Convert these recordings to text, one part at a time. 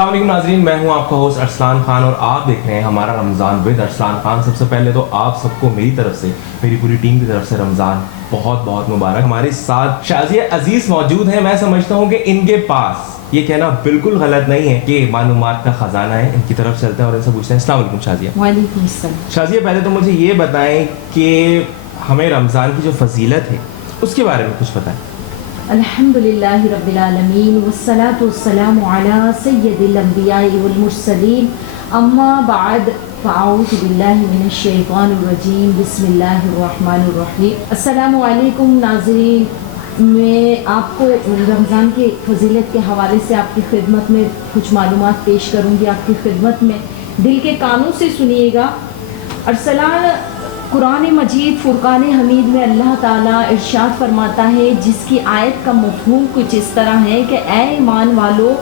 السلام علیکم ناظرین، میں ہوں آپ کا ہوسٹ ارسلان خان اور آپ دیکھ رہے ہیں ہمارا رمضان ود ارسلان خان۔ سب سے پہلے تو آپ سب کو میری طرف سے، میری پوری ٹیم کی طرف سے رمضان بہت بہت مبارک۔ ہمارے ساتھ شازیہ عزیز موجود ہیں۔ میں سمجھتا ہوں کہ ان کے پاس یہ کہنا بالکل غلط نہیں ہے کہ معلومات کا خزانہ ہے۔ ان کی طرف چلتے ہیں اور ان سے پوچھتے ہیں۔ السلام علیکم شازیہ۔ وعلیکم السلام۔ شازیہ، پہلے تو مجھے یہ بتائیں کہ ہمیں رمضان کی جو فضیلت ہے اس کے بارے میں کچھ بتائیں۔ الحمدللہ رب العالمین والصلاة والسلام علی سید الانبیاء والمرسلین، اما بعد فاعوذ باللہ من الشیطان الرجیم، بسم اللہ الرحمن الرحیم۔ السلام علیکم ناظرین، میں آپ کو رمضان کی فضیلت کے حوالے سے آپ کی خدمت میں کچھ معلومات پیش کروں گی، آپ کی خدمت میں دل کے کانوں سے سنیے گا۔ ارسلان قرآن مجید فرقان حمید میں اللہ تعالیٰ ارشاد فرماتا ہے، جس کی آیت کا مفہوم کچھ اس طرح ہے کہ اے ایمان والو،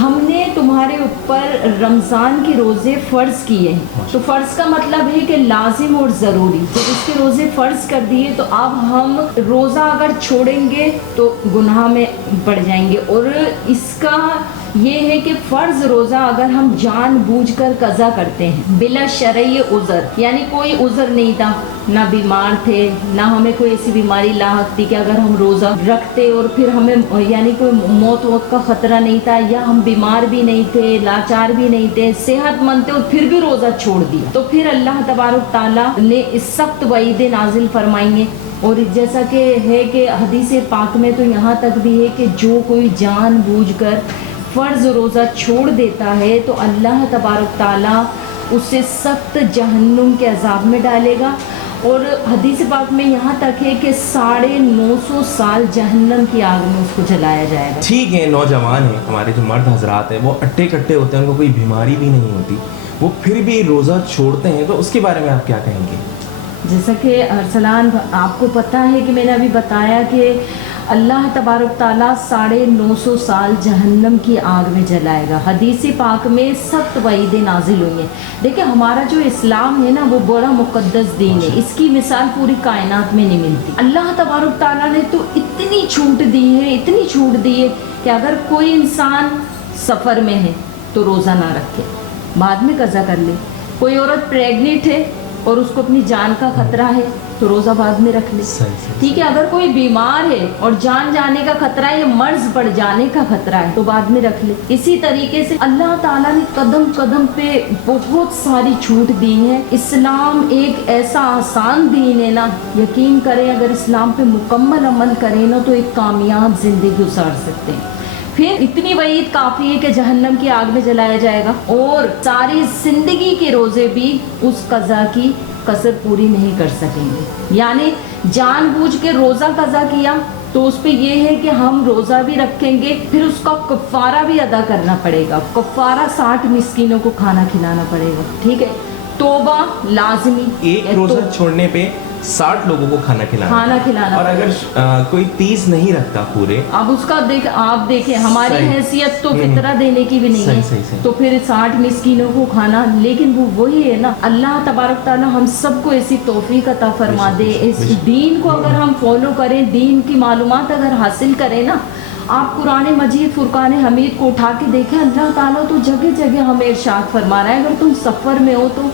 ہم نے تمہارے اوپر رمضان کے روزے فرض کیے ہیں۔ تو فرض کا مطلب ہے کہ لازم اور ضروری۔ جب اس کے روزے فرض کر دیے تو اب ہم روزہ اگر چھوڑیں گے تو گناہ میں پڑ جائیں گے، اور اس کا یہ ہے کہ فرض روزہ اگر ہم جان بوجھ کر قضا کرتے ہیں بلا شرعی عذر، یعنی کوئی عذر نہیں تھا، نہ بیمار تھے، نہ ہمیں کوئی ایسی بیماری لاحق تھی کہ اگر ہم روزہ رکھتے اور پھر ہمیں یعنی کوئی موت وقت کا خطرہ نہیں تھا، یا ہم بیمار بھی نہیں تھے، لاچار بھی نہیں تھے، صحت مند تھے اور پھر بھی روزہ چھوڑ دیا، تو پھر اللہ تبارک تعالیٰ نے اس سخت وعید نازل فرمائیں گے۔ اور جیسا کہ ہے کہ حدیث پاک میں تو یہاں تک بھی ہے کہ جو کوئی جان بوجھ کر فرض روزہ چھوڑ دیتا ہے تو اللہ تبارک تعالیٰ اسے سخت جہنم کے عذاب میں ڈالے گا، اور حدیث پاک میں یہاں تک ہے کہ 950 سال جہنم کی آگ میں اس کو جلایا جائے گا۔ ٹھیک ہے، نوجوان ہیں ہمارے جو مرد حضرات ہیں، وہ اٹے کٹے ہوتے ہیں، ان کو کوئی بیماری بھی نہیں ہوتی، وہ پھر بھی روزہ چھوڑتے ہیں، تو اس کے بارے میں آپ کیا کہیں گے؟ جیسا کہ ارسلان آپ کو پتہ ہے کہ میں نے ابھی بتایا کہ اللہ تبارک تعالیٰ 950 سال جہنم کی آگ میں جلائے گا۔ حدیث پاک میں سخت وعید نازل ہوئی ہیں۔ دیکھیں، ہمارا جو اسلام ہے نا، وہ بڑا مقدس دین ہے، اس کی مثال پوری کائنات میں نہیں ملتی۔ اللہ تبارک تعالیٰ نے تو اتنی چھوٹ دی ہے، اتنی چھوٹ دی ہے کہ اگر کوئی انسان سفر میں ہے تو روزہ نہ رکھے، بعد میں قضا کر لے۔ کوئی عورت پریگننٹ ہے اور اس کو اپنی جان کا خطرہ ہے تو روزہ بعد میں رکھ لے، ٹھیک ہے۔ اگر کوئی بیمار ہے اور جان جانے کا خطرہ ہے یا مرض پڑ جانے کا خطرہ ہے تو بعد میں رکھ لے۔ اسی طریقے سے اللہ تعالیٰ نے قدم قدم پہ بہت ساری چھوٹ دی ہے۔ اسلام ایک ایسا آسان دین ہے نا، یقین کریں اگر اسلام پہ مکمل عمل کریں نا تو ایک کامیاب زندگی گزار سکتے ہیں۔ پھر اتنی وعید کافی ہے کہ جہنم کی آگ میں جلایا جائے گا، اور ساری زندگی کے روزے بھی اس قضا کی قصر پوری نہیں کر سکیں گے۔ یعنی جان بوجھ کے روزہ قضا کیا تو اس پہ یہ ہے کہ ہم روزہ بھی رکھیں گے، پھر اس کا کفارہ بھی ادا کرنا پڑے گا۔ کفارہ 60 مسکینوں کو کھانا کھلانا پڑے گا، ٹھیک ہے۔ توبہ لازمی، ایک روزہ چھوڑنے پہ 60 لوگوں کو کھانا کھلانا، اور اگر کوئی 30 نہیں رکھتا پورے، اب اس کا آپ دیکھیں ہماری حیثیت تو فطرہ دینے کی بھی نہیں ہے، تو پھر 60 مسکینوں کو کھانا۔ لیکن وہ وہی ہے نا، اللہ تبارک تعالیٰ ہم سب کو ایسی توفیق عطا فرما دے، اس دین کو اگر ہم فالو کریں، دین کی معلومات اگر حاصل کریں نا۔ آپ قرآن مجید فرقان حمید کو اٹھا کے دیکھیں، اللہ تعالیٰ تو جگہ جگہ ہمیں ارشاد فرما رہا ہے، اگر تم سفر میں ہو تو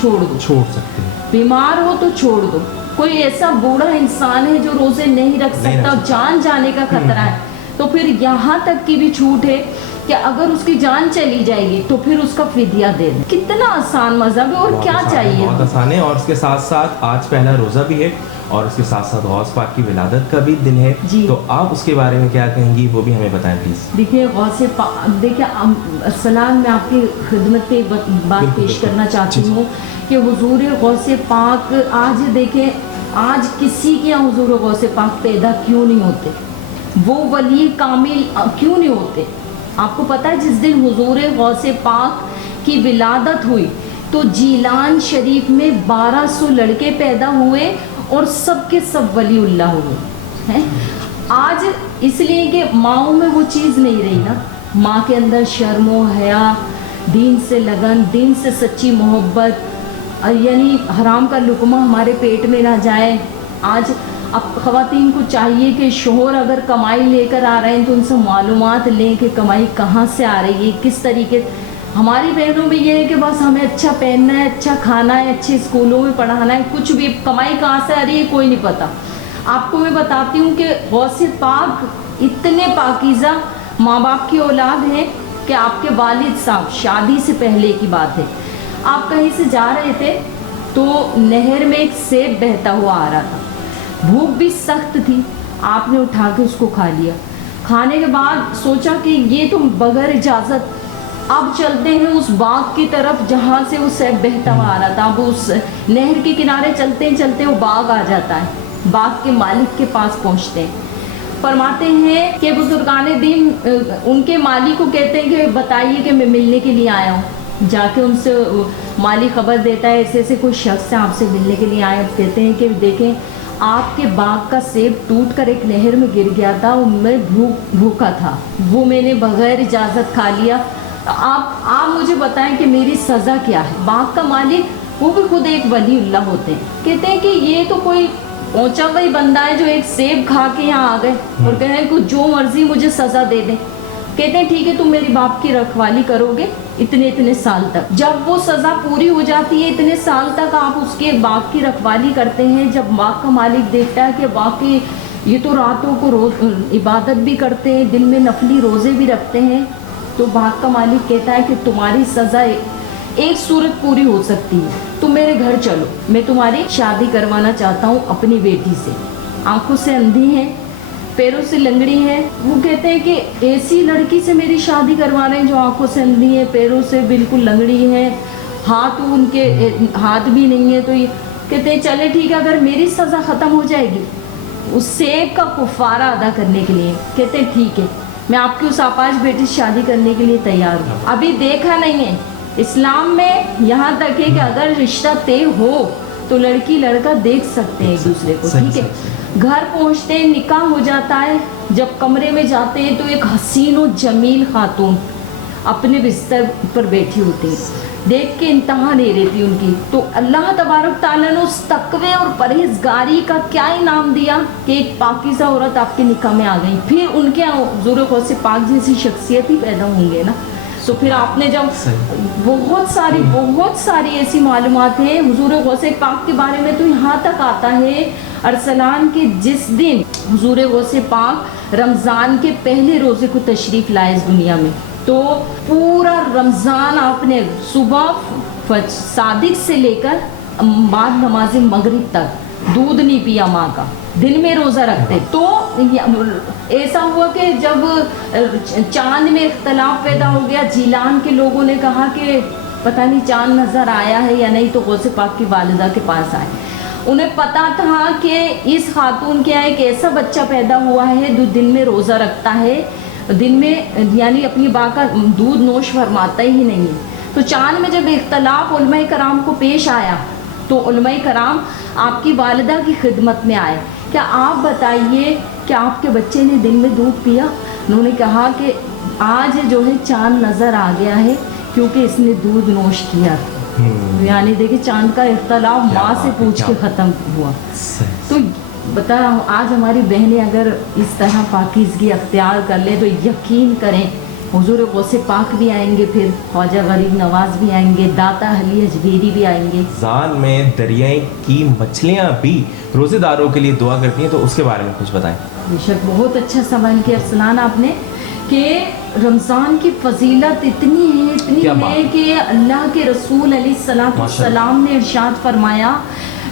چھوڑ سکتے ہیں، بیمار ہو تو چھوڑ دو، کوئی ایسا بوڑھا انسان ہے جو روزے نہیں رکھ سکتا، جان جانے کا خطرہ ہے، تو پھر یہاں تک کی بھی چھوٹ ہے کہ اگر اس کی جان چلی جائے گی تو پھر اس کا فدیہ دے دیں۔ کتنا آسان مذہب ہے، اور کیا چاہیے، بہت آسان ہے۔ اور اس کے ساتھ ساتھ آج پہلا روزہ بھی ہے، اور اس کے ساتھ ساتھ غوث پاک کی ولادت کا بھی دن ہے، تو آپ اس کے بارے میں کیا کہیں گی، وہ بھی ہمیں بتائیں پلیز۔ دیکھیں غوث پاک، دیکھیں ارسلان، میں آپ کی خدمت پہ بات پیش کرنا چاہتی ہوں کہ حضور غوث پاک، آج دیکھیں آج کسی کے یہاں حضور غوث پاک پیدا کیوں نہیں ہوتے، وہ ولی کامل کیوں نہیں ہوتے؟ آپ کو پتہ ہے جس دن حضور غوث پاک کی ولادت ہوئی تو جیلان شریف میں 1200 لڑکے پیدا ہوئے اور سب کے سب ولی اللہ ہوئے ہیں۔ آج اس لیے کہ ماؤں میں وہ چیز نہیں رہی نا، ماں کے اندر شرم و حیا، دین سے لگن، دین سے سچی محبت، یعنی حرام کا لقمہ ہمارے پیٹ میں نہ جائے۔ آج اب خواتین کو چاہیے کہ شوہر اگر کمائی لے کر آ رہے ہیں تو ان سے معلومات لیں کہ کمائی کہاں سے آ رہی ہے، کس طریقے. ہماری بہنوں میں یہ ہے کہ بس ہمیں اچھا پہننا ہے، اچھا کھانا ہے، اچھے اسکولوں میں پڑھانا ہے، کچھ بھی کمائی کہاں سے آ رہی ہے کوئی نہیں پتہ. آپ کو میں بتاتی ہوں کہ غوث پاک اتنے پاکیزہ ماں باپ کی اولاد ہیں کہ آپ کے والد صاحب، شادی سے پہلے کی بات ہے، آپ کہیں سے جا رہے تھے تو نہر میں ایک سیب بہتا ہوا آ رہا تھا، بھوک بھی سخت تھی، آپ نے اٹھا کے اس کو کھا لیا. کھانے کے بعد سوچا کہ یہ تو بغیر اجازت، اب چلتے ہیں اس باغ کی طرف جہاں سے وہ سیب بہتا ہوا آ رہا تھا. اب اس نہر کے کنارے چلتے چلتے وہ باغ آ جاتا ہے، باغ کے مالک کے پاس پہنچتے ہیں. فرماتے ہیں کہ بزرگان دین ان کے مالک کو کہتے ہیں کہ بتائیے کہ میں ملنے کے لیے آیا ہوں. جا کے ان سے مالی خبر دیتا ہے ایسے ایسے کوئی شخص ہے آپ سے ملنے کے لیے آئے. کہتے ہیں کہ دیکھیں آپ کے باغ کا سیب ٹوٹ کر ایک نہر میں گر گیا تھا، میں بھوکا تھا، وہ میں نے بغیر اجازت کھا لیا. آپ مجھے بتائیں کہ میری سزا کیا ہے. باغ کا مالک وہ بھی خود ایک ولی اللہ ہوتے ہیں، کہتے ہیں کہ یہ تو کوئی پہنچا وہی بندہ ہے جو ایک سیب کھا کے یہاں آ گئے اور کہیں کہ جو مرضی مجھے سزا دے دیں. کہتے ہیں ٹھیک ہے تم میری باپ کی رکھوالی کرو گے اتنے سال تک. جب وہ سزا پوری ہو جاتی ہے اتنے سال تک آپ اس کے باغ کی رکھوالی کرتے ہیں. جب باغ کا مالک دیکھتا ہے کہ باقی یہ تو راتوں کو عبادت بھی کرتے ہیں، دن میں نفلی روزے بھی رکھتے ہیں، تو باغ کا مالک کہتا ہے کہ تمہاری سزا ایک صورت پوری ہو سکتی ہے، تم میرے گھر چلو، میں تمہاری شادی کروانا چاہتا ہوں اپنی بیٹی سے. آنکھوں سے اندھی ہیں، پیروں سے لنگڑی ہے. وہ کہتے ہیں کہ ایسی لڑکی سے میری شادی کروا رہے ہیں جو آنکھوں سے اندھی ہے، پیروں سے بالکل لنگڑی ہے، ان کے ہاتھ بھی نہیں ہے. تو یہ کہتے ہیں چلے ٹھیک ہے، اگر میری سزا ختم ہو جائے گی اس سیب کا کفارہ ادا کرنے کے لیے، کہتے ہیں ٹھیک ہے میں آپ کی اس آپاش بیٹی سے شادی کرنے کے لیے تیار ہوں. ابھی دیکھا نہیں ہے اسلام میں، یہاں تک ہے کہ اگر رشتہ طے ہو تو لڑکی لڑکا دیکھ سکتے ہیں ایک دوسرے کو. ٹھیک ہے، گھر پہنچتے ہیں، نکاح ہو جاتا ہے. جب کمرے میں جاتے ہیں تو ایک حسین و جمیل خاتون اپنے بستر پر بیٹھی ہوتی ہے، دیکھ کے انتہا نہیں رہتی ان کی. تو اللہ تبارک تعالیٰ نے اس تقوی اور پرہیزگاری کا کیا انعام دیا کہ ایک پاکیزہ عورت آپ کے نکاح میں آ گئی. پھر ان کے حضور غوث پاک جیسی شخصیت ہی پیدا ہوں گے نا. تو پھر آپ نے جب بہت ساری ایسی معلومات ہیں حضور غوث پاک کے بارے میں. تو یہاں تک آتا ہے ارسلان کے جس دن حضور غوث پاک رمضان کے پہلے روزے کو تشریف لائے اس دنیا میں، تو پورا رمضان آپ نے صبح صادق سے لے کر بعد نماز مغرب تک دودھ نہیں پیا ماں کا، دن میں روزہ رکھتے. تو ایسا ہوا کہ جب چاند میں اختلاف پیدا ہو گیا، جیلان کے لوگوں نے کہا کہ پتہ نہیں چاند نظر آیا ہے یا نہیں، تو غوث پاک کی والدہ کے پاس آئے. انہیں پتا تھا کہ اس خاتون کے ایک ایسا بچہ پیدا ہوا ہے جو دن میں روزہ رکھتا ہے، دن میں یعنی اپنی ماں کا دودھ نوش فرماتا ہی نہیں ہے. تو چاند میں جب اختلاف علماء کرام کو پیش آیا تو علماء کرام آپ کی والدہ کی خدمت میں آئے. کیا آپ بتائیے کہ آپ کے بچے نے دن میں دودھ پیا؟ انہوں نے کہا کہ آج جو ہے چاند نظر آ گیا ہے کیونکہ اس نے دودھ نوش کیا تھا. یعنی دیکھیں چاند کا اختلاف ماں سے پوچھ کے ختم ہوا. تو بتا رہا ہوں آج ہماری بہنیں اگر اس طرح پاکیزگی اختیار کر لیں تو یقین کریں حضور غوث پاک بھی آئیں گے، پھر خواجہ غریب نواز بھی آئیں گے، داتا علی اجمیری بھی آئیں گے. رمضان میں دریائے کی مچھلیاں بھی روزے داروں کے لیے دعا کرتی ہیں، تو اس کے بارے میں کچھ بتائیں. بے شک بہت اچھا سوال کیا ارسلان آپ نے کہ رمضان کی فضیلت اتنی ہے کہ اللہ کے رسول علیہ الصلوۃ والسلام نے ارشاد فرمایا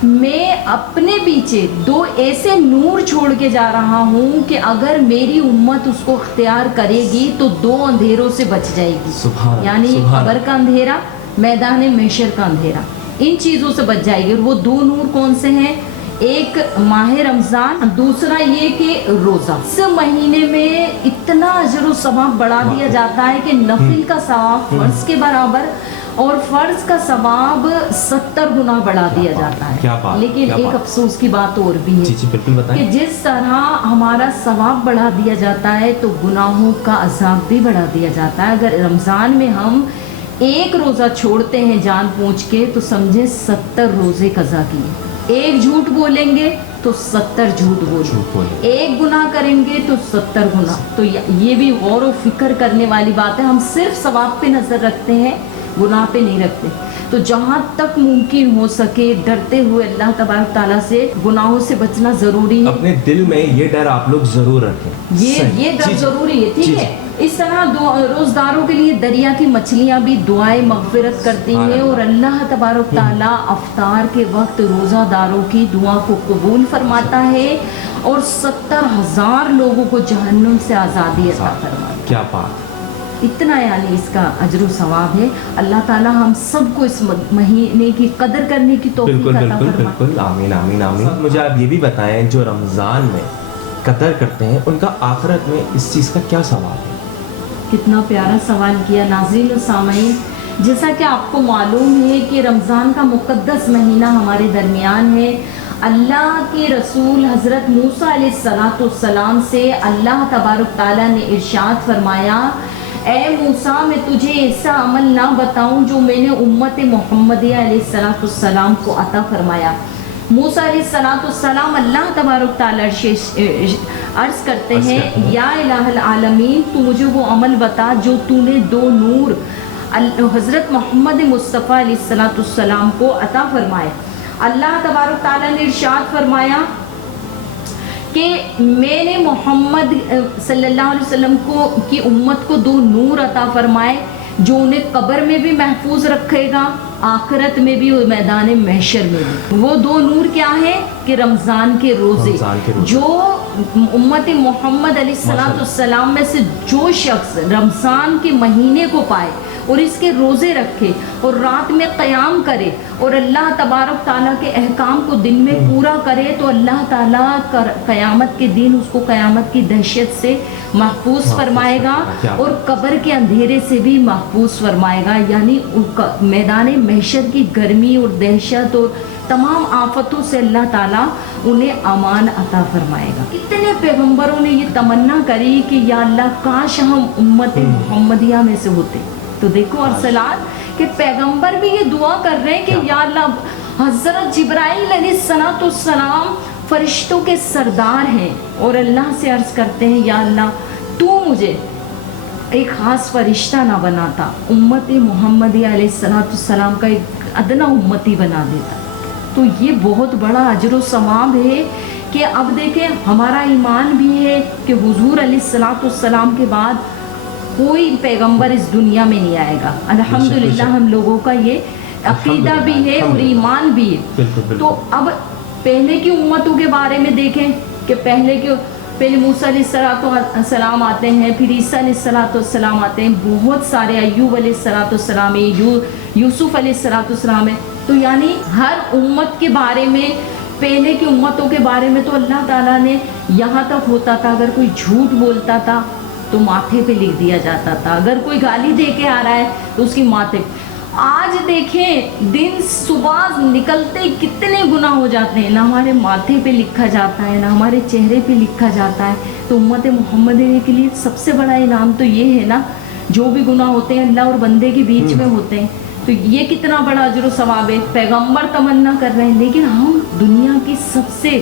میں اپنے پیچھے 2 ایسے نور چھوڑ کے جا رہا ہوں کہ اگر میری امت اس کو اختیار کرے گی تو 2 اندھیروں سے بچ جائے گی. یعنی قبر کا اندھیرا، میدان محشر کا اندھیرا، ان چیزوں سے بچ جائے گی. اور وہ 2 نور کون سے ہیں؟ ایک ماہ رمضان، دوسرا یہ کہ روزہ. اس مہینے میں اتنا اجر و ثواب بڑھا دیا جاتا ہے کہ نفل کا ثواب فرض کے برابر اور فرض کا ثواب 70 گنا بڑھا دیا جاتا ہے. لیکن ایک افسوس کی بات اور بھی ہے کہ جس طرح ہمارا ثواب بڑھا دیا جاتا ہے تو گناہوں کا عذاب بھی بڑھا دیا جاتا ہے. اگر رمضان میں ہم ایک روزہ چھوڑتے ہیں جان پوچھ کے تو سمجھیں 70 روزے قضا کیے. ایک جھوٹ بولیں گے تو 70 جھوٹ جھوٹ بولیں، بولیں۔ ایک گناہ کریں گے تو 70 گناہ۔ تو یہ بھی غور و فکر کرنے والی بات ہے۔ ہم صرف ثواب پہ نظر رکھتے ہیں، گناہ پہ نہیں رکھتے۔ تو جہاں تک ممکن ہو سکے ڈرتے ہوئے اللہ تبارک تعالیٰ سے گناہوں سے بچنا ضروری ہے۔ اپنے دل میں یہ ڈر آپ لوگ ضرور رکھیں، یہ ڈر ضروری ہے، ٹھیک ہے۔ اس طرح روزداروں کے لیے دریا کی مچھلیاں بھی دعائیں مغفرت کرتی ہیں، اور اللہ تبارک تعالیٰ افطار کے وقت روزہ داروں کی دعا کو قبول فرماتا ہے، اور 70,000 لوگوں کو جہنم سے آزادی عطا فرماتا ہے۔ کیا بات! اتنا یعنی اس کا اجر و ثواب ہے۔ اللہ تعالیٰ ہم سب کو اس مہینے کی قدر کرنے کی توفیق عطا فرمائے۔ بالکل، آمین آمین آمین۔ مجھے آپ یہ بھی بتائیں، جو رمضان میں قطر کرتے ہیں ان کا آخرت میں اس چیز کا کیا ثواب ہے؟ کتنا پیارا سوال کیا ناظرین و سامعین۔ جیسا کہ آپ کو معلوم ہے کہ رمضان کا مقدس مہینہ ہمارے درمیان ہے۔ اللہ کے رسول حضرت موسیٰ علیہ السلام سے اللہ تبارک تعالیٰ نے ارشاد فرمایا، اے موسیٰ میں تجھے ایسا عمل نہ بتاؤں جو میں نے امت محمدیہ علیہ السلام کو عطا فرمایا۔ موسیٰ علیہ السلام اللہ تبارک تعالیٰ عرض کرتے ہیں، یا الہ العالمین تو مجھے وہ عمل بتا جو تو نے 2 نور حضرت محمد مصطفیٰ علیہ السلام کو عطا فرمائے۔ اللہ تبارک تعالیٰ نے ارشاد فرمایا کہ میں نے محمد صلی اللہ علیہ وسلم کی امت کو 2 نور عطا فرمائے جو انہیں قبر میں بھی محفوظ رکھے گا، آخرت میں بھی اور میدان محشر میں بھی۔ وہ 2 نور کیا ہیں کہ رمضان کے روزے۔ جو امت محمد علیہ السلام میں سے جو شخص رمضان کے مہینے کو پائے اور اس کے روزے رکھے اور رات میں قیام کرے اور اللہ تبارک تعالیٰ کے احکام کو دن میں پورا کرے، تو اللہ تعالیٰ قیامت کے دن اس کو قیامت کی دہشت سے محفوظ فرمائے گا اور قبر کے اندھیرے سے بھی محفوظ فرمائے گا، یعنی میدان محشر کی گرمی اور دہشت اور تمام آفتوں سے اللہ تعالیٰ انہیں امان عطا فرمائے گا۔ کتنے پیغمبروں نے یہ تمنا کری کہ یا اللہ کاش ہم امت محمدیہ میں سے ہوتے۔ تو دیکھو ارسلات کہ پیغمبر بھی یہ دعا کر رہے ہیں کہ یا اللہ، حضرت جبرائیل علیہ السلام فرشتوں کے سردار ہیں اور اللہ سے عرض کرتے ہیں یا اللہ تو مجھے ایک خاص فرشتہ نہ بناتا، امت محمدیہ علیہ السلام کا ایک ادنا امتی بنا دیتا۔ تو یہ بہت بڑا اجر و ثواب ہے کہ اب دیکھیں ہمارا ایمان بھی ہے کہ حضور علیہ السلام کے بعد کوئی پیغمبر اس دنیا میں نہیں آئے گا۔ الحمدللہ ہم لوگوں کا یہ عقیدہ بھی ہے اور ایمان بھی ہے۔ تو اب پہلے کی امتوں کے بارے میں دیکھیں کہ پہلے موسیٰ علیہ السلام آتے ہیں، پھر عیسیٰ علیہ السلام آتے ہیں، بہت سارے ایوب علیہ السلام ہے، یوسف علیہ السلام ہے۔ تو یعنی ہر امت کے بارے میں، پہلے کی امتوں کے بارے میں تو اللہ تعالیٰ نے یہاں تک ہوتا تھا اگر کوئی جھوٹ بولتا تھا تو ماتھے پہ لکھ دیا جاتا تھا، اگر کوئی گالی دے کے آ رہا ہے تو اس کی ماتھے۔ آج دیکھیں دن صبح نکلتے کتنے گناہ ہو جاتے ہیں، نہ ہمارے ماتھے پہ لکھا جاتا ہے نہ ہمارے چہرے پہ لکھا جاتا ہے۔ تو امت محمدیہ کے لیے سب سے بڑا انعام تو یہ ہے نا، جو بھی گناہ ہوتے ہیں اللہ اور بندے کے بیچ میں ہوتے ہیں، تو یہ کتنا بڑا اجر و ثواب ہے۔ پیغمبر تمنا کر رہے ہیں، لیکن ہم دنیا کی سب سے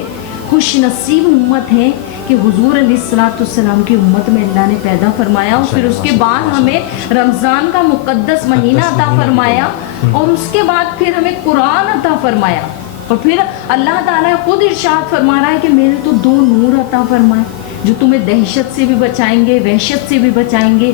خوش نصیب امت ہیں کہ حضور علیہ السلام کی امت میں اللہ نے پیدا فرمایا، اور پھر اس کے بعد ہمیں رمضان کا مقدس مہینہ عطا فرمایا، اور اس کے بعد پھر ہمیں قرآن عطا فرمایا، اور پھر اللہ تعالیٰ خود ارشاد فرما رہا ہے کہ میں نے تو 2 نور عطا فرمائے جو تمہیں دہشت سے بھی بچائیں گے، وحشت سے بھی بچائیں گے،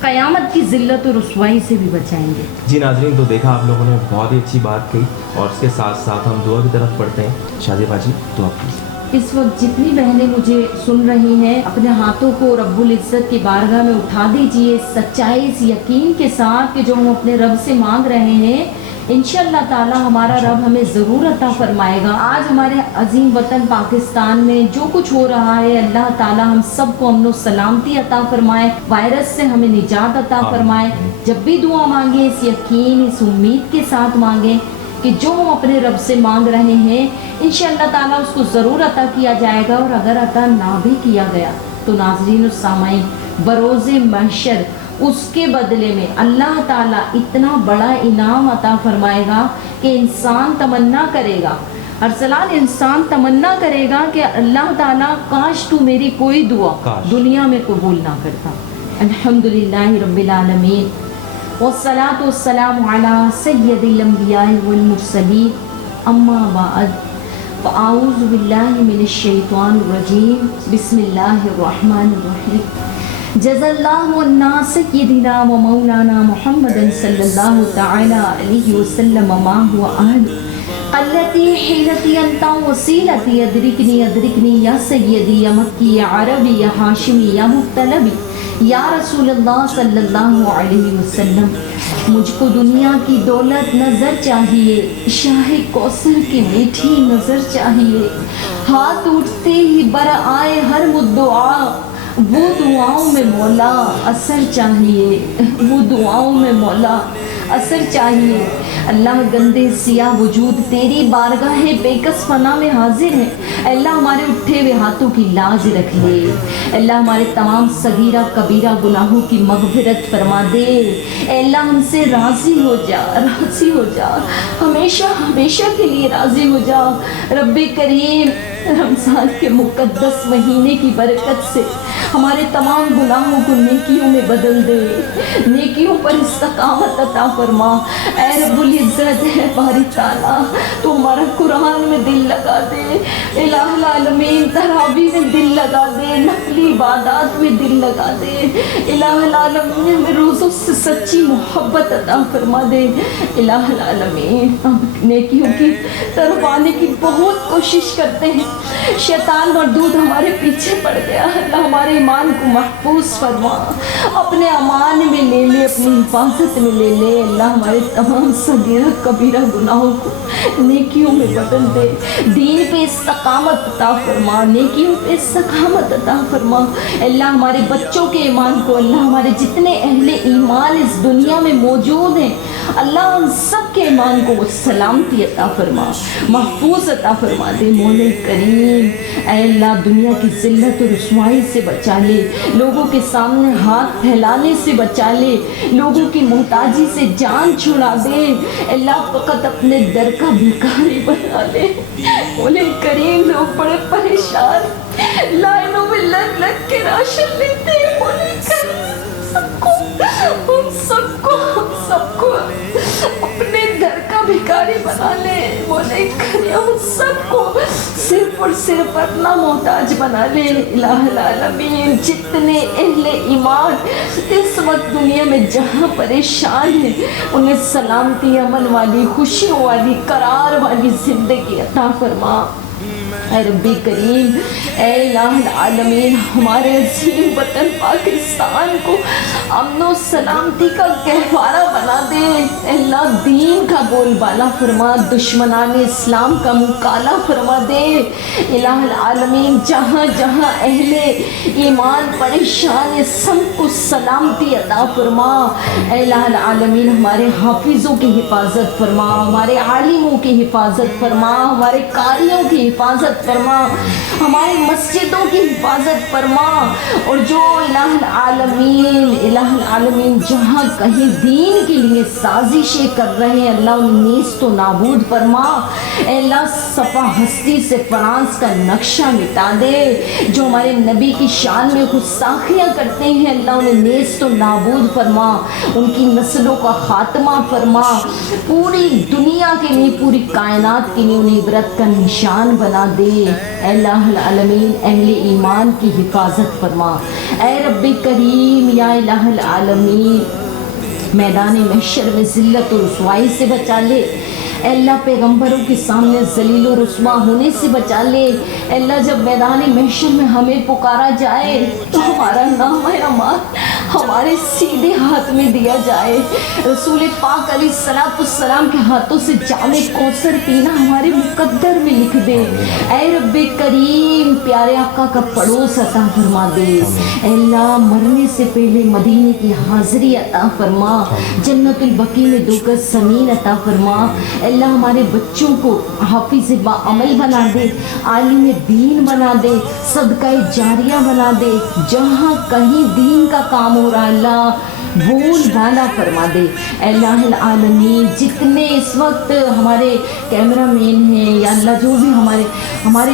قیامت کی ذلت اور رسوائی سے بھی بچائیں گے۔ جی ناظرین، تو دیکھا آپ لوگوں نے بہت ہی اچھی بات کہی، اور اس کے ساتھ ساتھ ہم دعا کی طرف بڑھتے ہیں۔ شادی باجی دعا کیجیے۔ اس وقت جتنی بہنیں مجھے سن رہی ہیں اپنے ہاتھوں کو رب العزت کی بارگاہ میں اٹھا دیجئے، سچائی اس یقین کے ساتھ کہ جو ہم اپنے رب سے مانگ رہے ہیں انشاءاللہ تعالی ہمارا رب ہمیں ضرور عطا فرمائے گا۔ آج ہمارے عظیم وطن پاکستان میں جو کچھ ہو رہا ہے، اللہ تعالی ہم سب کو امن و سلامتی عطا فرمائے، وائرس سے ہمیں نجات عطا فرمائے۔ جب بھی دعا مانگیں اس یقین، اس امید کے ساتھ مانگیں کہ جو ہم اپنے رب سے مانگ رہے ہیں انشاءاللہ تعالیٰ اس کو ضرور عطا کیا جائے گا، اور اگر عطا نہ بھی کیا گیا تو ناظرین و سامعین بروز محشر اس کے بدلے میں اللہ تعالیٰ اتنا بڑا انعام عطا فرمائے گا کہ انسان تمنا کرے گا ارسلان انسان تمنا کرے گا کہ اللہ تعالیٰ کاش تو میری کوئی دعا کاش دنیا میں قبول نہ کرتا. الحمدللہ رب العالمین والصلاة والسلام علی سید الانبیاء والمرسلین اما بعد فاعوذ باللہ من الشیطان الرجیم بسم اللہ الرحمن الرحیم. جزا اللہ عنا سیدنا و مولانا محمد صلی اللہ تعالی علیہ وسلم ما هو اہل قلتی حیلتی انتا وسیلتی ادرکنی یا سیدی یا مکی یا عربی یا ہاشمی یا مطلبی یا رسول اللہ صلی اللہ علیہ وسلم. مجھ کو دنیا کی دولت نظر چاہیے، شاہ کوثر کی میٹھی نظر چاہیے، ہاتھ اٹھتے ہی بر آئے ہر مدعا، وہ دعاؤں میں مولا اثر چاہیے، وہ دعاؤں میں مولا اثر چاہیے. اللہ گندے سیاہ وجود تیری بارگاہ بےکس فنا میں حاضر ہے. اللہ ہمارے اٹھے ہوئے ہاتھوں کی لاج رکھ لے. اللہ ہمارے تمام صغیرہ کبیرہ گناہوں کی مغفرت فرما دے. اللہ ہم سے راضی ہو جا، راضی ہو جا، ہمیشہ ہمیشہ کے لیے راضی ہو جا. رب کریم رمضان کے مقدس مہینے کی برکت سے ہمارے تمام گناہوں کو نیکیوں میں بدل دے، نیکیوں پر استقامت عطا فرما. اے رب العزت، اے باری تعالیٰ، تو ہمارا قرآن میں دل لگا دے، الہ العالمین تراویح میں دل لگا دے، نفلی عبادات میں دل لگا دے. الہ العالمین ہمیں روزوں سے سچی محبت عطا فرما دے. الہ العالمین ہم نیکیوں کی طرف آنے کی بہت کوشش کرتے ہیں، شیطان مردود ہمارے پیچھے پڑ گیا. اللہ ہمارے ایمان کو محفوظ فرما، اپنے امان میں لے لے، اپنی حفاظت میں لے لے. اللہ ہمارے تمام صغیرہ کبیرہ گناہوں کو نیکیوں میں بدل دے. دین پہ استقامت عطا فرما، نیکیوں پہ استقامت عطا فرما. اللہ ہمارے بچوں کے ایمان کو، اللہ ہمارے جتنے اہل ایمان اس دنیا میں موجود ہیں، اللہ ان سب کے ایمان کو سلامتی عطا فرما، محفوظ عطا فرما دے. مولا کریم اے اللہ دنیا کی ذلت و رسوائی سے بچا لے، لوگوں کے سامنے ہاتھ پھیلانے سے بچا لے، لوگوں کی محتاجی سے جان چھڑا دے. اللہ فقط اپنے در کا بھکاری بنا لے. مولا کریم لوگ بڑے پریشان لائنوں میں لگ لگ کے راشن لیتے ہیں. مولا کریم ہم سب کو اپنے در کا بھکاری بنا لے. مولا کریم ہم سب کو صرف اور صرف اپنا محتاج بنا لے. الہ العالمین جتنے اہل ایمان اس وقت دنیا میں جہاں پریشان ہیں، انہیں سلامتی، امن والی، خوشیوں والی، قرار والی زندگی عطا فرما. اے رب کریم اے الہ العالمین ہمارے عظیم وطن پاکستان کو امن و سلامتی کا گہوارہ بنا دے. اللہ دین کا بول بالا فرما، دشمنان اسلام کا مکالا فرما دے. الہ العالمین جہاں جہاں اہل ایمان پریشان ہے سب کو سلامتی عطا فرما. اے الہ العالمین ہمارے حافظوں کی حفاظت فرما، ہمارے عالموں کی حفاظت فرما، ہمارے قاریوں کی حفاظت فرما، ہماری مسجدوں کی حفاظت فرما. اور جو الہ العالمین جہاں کہیں دین کے لیے سازشیں کر رہے ہیں اللہ انہیں نیست و نابود فرما. اے اللہ صفا ہستی سے فرانس کا نقشہ مٹا دے. جو ہمارے نبی کی شان میں گستاخیاں کرتے ہیں اللہ انہیں نیست و نابود فرما، ان کی نسلوں کا خاتمہ فرما. پوری دنیا کے لیے، پوری کائنات کے لیے انہیں عبرت کا نشان بنا دے. اے اللہ العالمین اہل ایمان کی حفاظت فرما. اے رب کریم یا الہ العالمین میدان محشر میں ذلت و رسوائی سے بچا لے. اے اللہ پیغمبروں کے سامنے ذلیل و رسوا ہونے سے بچا لے. اے اللہ جب میدان محشر میں ہمیں پکارا جائے تو ہمارا نام اعمال ہمارے سیدھے ہاتھ میں دیا جائے. رسول پاک علیہ السلام کے ہاتھوں سے جام کوثر پینا ہمارے مقدر میں لکھ دے. اے رب کریم پیارے آقا کا پڑوس عطا فرما دے. اے اللہ مرنے سے پہلے مدینے کی حاضری عطا فرما، جنت البقیع میں دوکر زمین عطا فرما. اللہ ہمارے بچوں کو حافظ با عمل بنا دے، عالم دین بنا دے، صدقہ جاریہ بنا دے. جہاں کہیں دین کا کام ہو رہا اللہ مقبول والا فرما دے۔ الہ العالمین جتنے اس وقت ہمارے کیمرہ مین ہیں یا اللہ جو بھی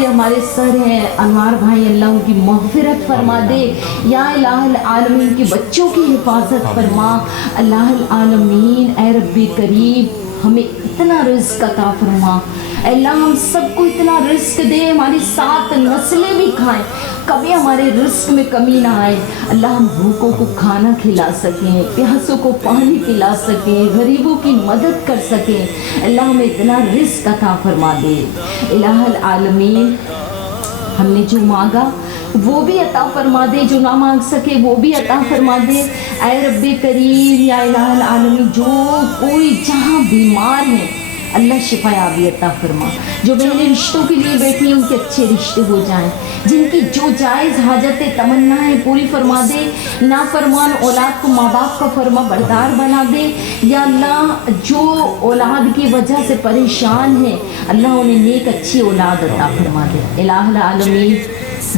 ہمارے سر ہیں انوار بھائی، اللہ ان کی مغفرت فرما دے۔ یا الہ العالمین کے بچوں کی حفاظت فرما۔ الہ العالمین اے رب کریم ہمیں اتنا رزق عطا فرما، اللہ ہم سب کو اتنا رزق دے، ہماری 7 نسلیں بھی کھائیں، کبھی ہمارے رزق میں کمی نہ آئے۔ اللہ ہم بھوکوں کو کھانا کھلا سکیں، پیاسوں کو پانی پلا سکیں، غریبوں کی مدد کر سکیں، اللہ ہمیں اتنا رزق عطا فرما دے۔ الہ العالمین ہم نے جو مانگا وہ بھی عطا فرما دے، جو نہ مانگ سکے وہ بھی عطا فرما دے۔ اے رب کریم یا الہ العالمین جو کوئی جہاں بیمار ہے اللہ شفا یابی عطا فرما، جو بہنیں رشتوں کے لیے بیٹھی ہیں ان کے اچھے رشتے ہو جائیں، جن کی جو جائز حاجت تمنا ہے پوری فرما دے، نافرمان اولاد کو ماں باپ کا فرما بردار بنا دے۔ یا اللہ جو اولاد کی وجہ سے پریشان ہیں اللہ انہیں نیک اچھی اولاد عطا فرما دے۔ الہ العالمین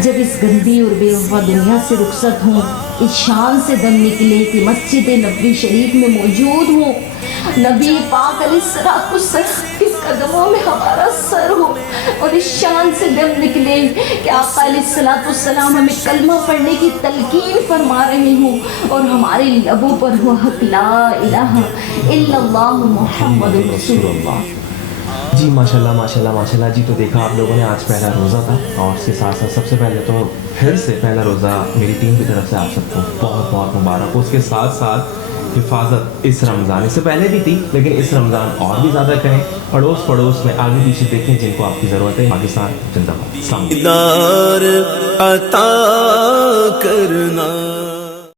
جب اس گندی اور بے وفا دنیا سے رخصت ہوں، اس شان سے دم نکلے کہ مسجد نبوی شریف میں موجود ہوں، نبی پاک علیہ السلام کے قدموں میں ہمارا سر ہو، اور اس شان سے دم نکلے کہ آقا علیہ السلام ہمیں کلمہ پڑھنے کی تلقین فرما رہے ہوں اور ہمارے لبوں پر ہو حق لا الہ الا اللہ محمد رسول اللہ۔ جی ماشاءاللہ ماشاءاللہ ماشاءاللہ جی، تو دیکھا آپ لوگوں نے آج پہلا روزہ تھا، اور اس کے ساتھ ساتھ سب سے پہلے تو پھر سے پہلا روزہ میری ٹیم کی طرف سے آپ سب کو بہت بہت مبارک ہو۔ اس کے ساتھ ساتھ حفاظت اس رمضان، اس سے پہلے بھی تھی لیکن اس رمضان اور بھی زیادہ کریں، پڑوس میں آگے پیچھے دیکھیں جن کو آپ کی ضرورت ہے۔ پاکستان زندہ باد۔ دیدار عطا کرنا